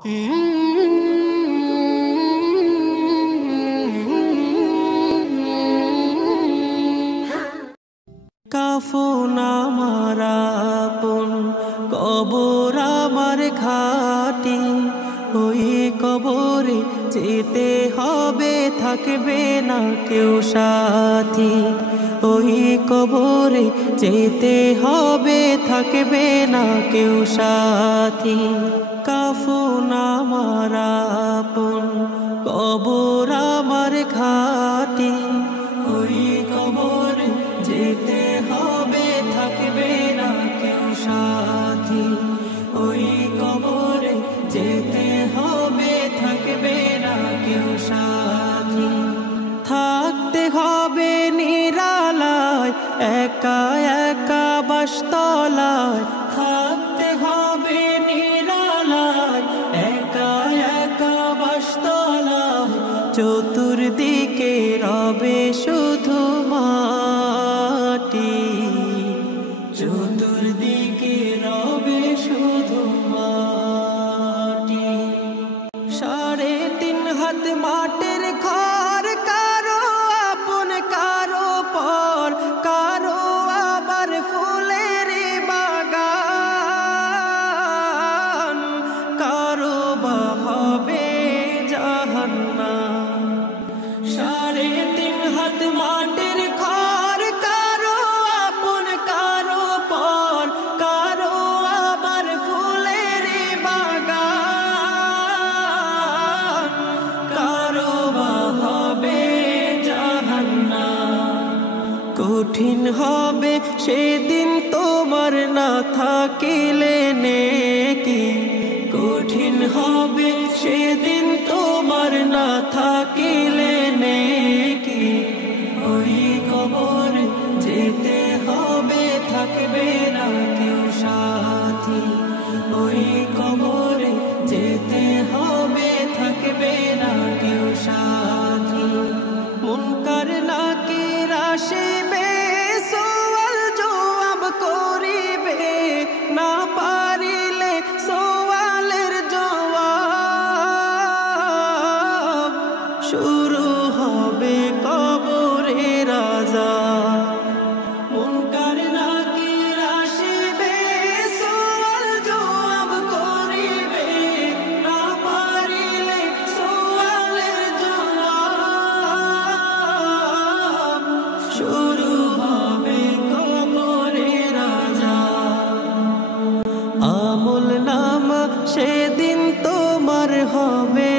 কাফন আমার আপন, কবর আমার ঘাটি, ওই কবরে যেতে হবে, থাকবে না কেউ সাথী। ওই কবরে যেতে হবে, থাকবে না কেউ সাথী। কাফন আমার আপন, কবর আমার ঘাটি, ওই কবরে যেতে হবে, থাকবে না কেউ সাথী। ওই কবরে যেতে হবে, থাকবে না কেউ সাথী। থাকতে হবে নিরালায়, একা একা বাসতলায়। থাকতে হবে নিরালায়, একা একা বাসতলায়। চতুর্দিকে রবে শুধু মাটি, চতুর্দিকে রবে শুধু মাটি। 3.5 হাত মাটির ঘর, কারো আপন কারো পর, কারো আবার ফুলের বাগান, কারো বা হবে জাহান্নাম। 3.5 হাত মাটির ঘর, কারো আপন কারো পর, কারো আবার ফুলের বাগান, কারো বা হবে জাহান্নাম। কঠিন হবে সেদিন তোমার না থাকিলে নেকি, কঠিন হবে সেদিন তোমার না থাকিলে নেকি। ওই কবরে যেতে হবে, থাকবে না কেউ সাথী। ওই কবরে যেতে হবে, থাকবে না কেউ সাথী। মুনকার নাকির আসিবে, সওয়াল জবাব করিবে, না পারিলে সওয়ালের জবাব। শুরু হবে কবরের আযাব। মুনকার নাকির আসিবে, সওয়াল জবাব করিবে, না পারিলে সওয়ালের জবাব। শুরু হবে কবরের আযাব। আমল নামা সেদিন তোমার হবে